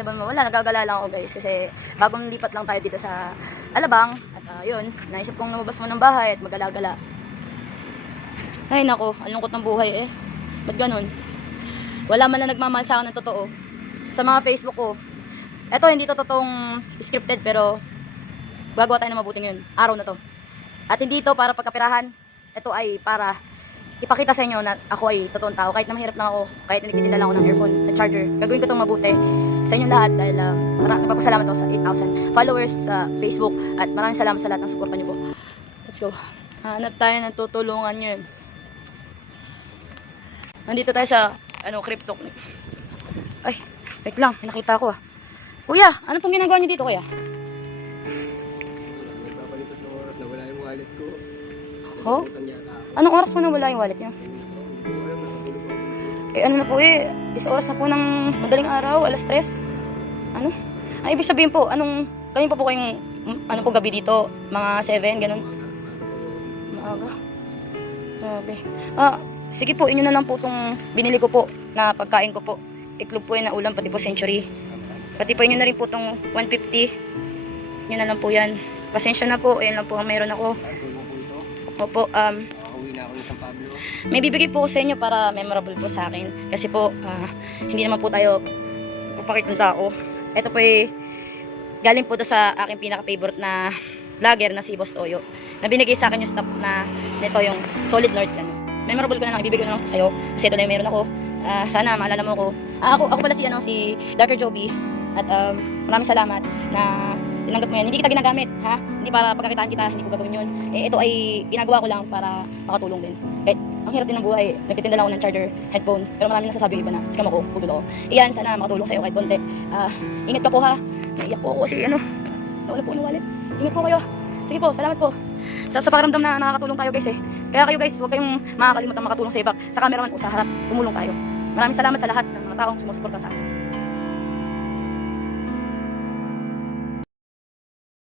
Esteban mo. Wala, nagagala lang ako guys. Kasi bagong lipat lang tayo dito sa Alabang. At yun, naisip kong lumabas mo ng bahay at mag-alagala. Ay nako, ang lungkot ng buhay eh. Ba't ganun? Wala man lang nagmamahal sa akin ng totoo. Sa mga Facebook ko, eto hindi to totoong scripted pero gagawa tayo ng mabuting yun. Araw na to. At hindi ito para pagkapirahan. Ito ay para ipakita sa inyo na ako ay totoong tao. Kahit na mahirap lang ako, kahit na nagtitinda lang ako ng earphone at charger, gagawin ko itong mabuti sa inyong lahat dahil nagpapasalamat ako sa 8,000 followers sa Facebook at maraming salamat sa lahat ng suporta niyo po. Let's go. Hanap tayo ng tutulungan nyo yun. Nandito tayo sa crypto. Ay, wait lang, nakita ko Kuya, ano pong ginagawa niyo dito kuya? Nagpapalipas ng oras na wala yung wallet ko. Oh? Anong oras po na wala yung wallet niyo? Ano na po is oras na po ng madaling araw, alas 3. Ano? Ay, ibig sabihin po, kanina pa po kayong, po gabi dito? Mga 7, ganun? Maaga. Grabe. Sige po, inyo na lang po itong binili ko po na pagkain ko po. Itlog po na ulam, pati po century. Pati po inyo na rin po itong 150. Yun na lang po yan. Pasensya na po, ayan lang po ang meron ako. Opo, Uwi na ako ng San Pablo. may bibigay po ko sa inyo para memorable po sa akin. Kasi po, hindi naman po tayo papakitong tao. Ito po galing po to sa aking pinaka-favorite na vlogger na si Boss Toyo. Na binigay sa akin yung stuff na nito yung Solid North. Memorable ko na lang, ibibigay ko na lang po sa'yo. Kasi ito na yung meron ako. Sana maalala mo ko. Ako pala si Dr. Joby. At maraming salamat na tinanggap mo yan. Hindi kita ginagamit, ha? Hindi para pagkakitaan kita, hindi ko gagawin yun. Ito ay ginagawa ko lang para makatulong din. Kahit ang hirap din ng buhay, nagtitinda lang ako ng charger, headphone. Pero maraming nasasabi yung iba na, scam ako, pudol ako. Iyan, sana makatulong sa'yo kahit konti. Ingat ka po ha. Naiyak po ako kasi nawala po yung wallet. Ingat po kayo. Sige po, salamat po. Sa pakiramdam na nakakatulong tayo guys Kaya kayo guys, huwag kayong makakalimutan makatulong sa iba. Sa cameraman po, sa harap, tumulong tayo. Maraming salamat sa lahat ng mga taong sumusuporta sa akin.